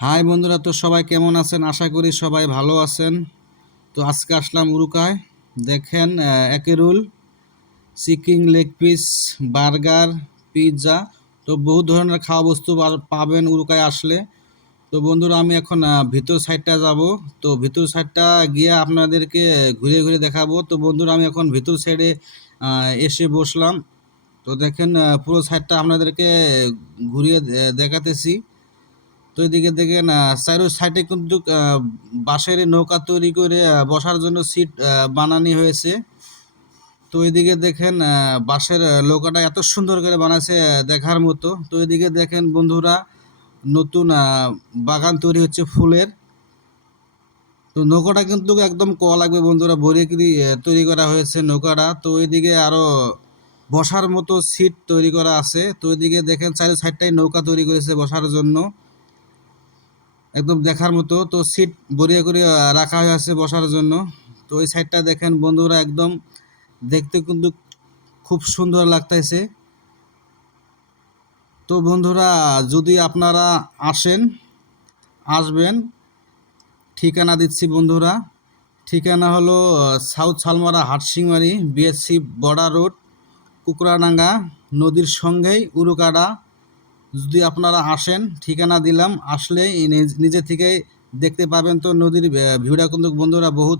High বন্ধুরা, তো সবাই কেমন আছেন? আশা করি সবাই ভালো আছেন। তো আজকে আসলাম উরুকায়। দেখেন একেরুল chicken leg piece, burger, pizza. তো বহু ধরনের খাওয়া বস্তু পাবেন উরুকায় আসলে। তো বন্ধুরা, আমি এখন ভিতর সাইডটা যাব। তো ভিতর সাইডটা গিয়ে আপনাদেরকে ঘুরে ঘুরে দেখাবো। তো বন্ধুরা, আমি এখন ভিতর সাইডে এসে বসলাম। তো দেখেন পুরো সাইডটা আপনাদেরকে ঘুরিয়ে দেখাতেছি। তো এদিকে দেখেন চারো সাইডে কিন্তু বাঁশের নৌকা তৈরি করে বসার জন্য সিট বানানি হয়েছে। তো এদিকে দেখেন বাঁশের নৌকাটা এত সুন্দর করে বানাইছে দেখার মতো। তো এদিকে দেখেন বন্ধুরা, নতুন বাগান তৈরি হচ্ছে ফুলের। তো নৌকাটা কিন্তু একদম ক লাগবে বন্ধুরা, ভরে কি তৈরি করা হয়েছে নৌকাটা। তো এদিকে আরও বসার মতো সিট তৈরি করা আছে। তো এদিকে দেখেন, চারি সাইডটাই নৌকা তৈরি করেছে বসার জন্য। একদম দেখার মতো। তো সিট বরিয়া করে রাখা হয়ে আছে বসার জন্য। তো ওই সাইডটা দেখেন বন্ধুরা, একদম দেখতে কিন্তু খুব সুন্দর লাগতেছে। তো বন্ধুরা, যদি আপনারা আসেন, আসবেন, ঠিকানা দিচ্ছি বন্ধুরা। ঠিকানা হলো south Salmara Hatsingimari BSC border road, Kukuradanga, নদীর সঙ্গেই উরুকাডা। যদি আপনারা আসেন, ঠিকানা দিলাম আসলে নিজ- থেকে দেখতে পাবেন তো নদীর ভিউটা কিন্তু বন্ধুরা, বহুত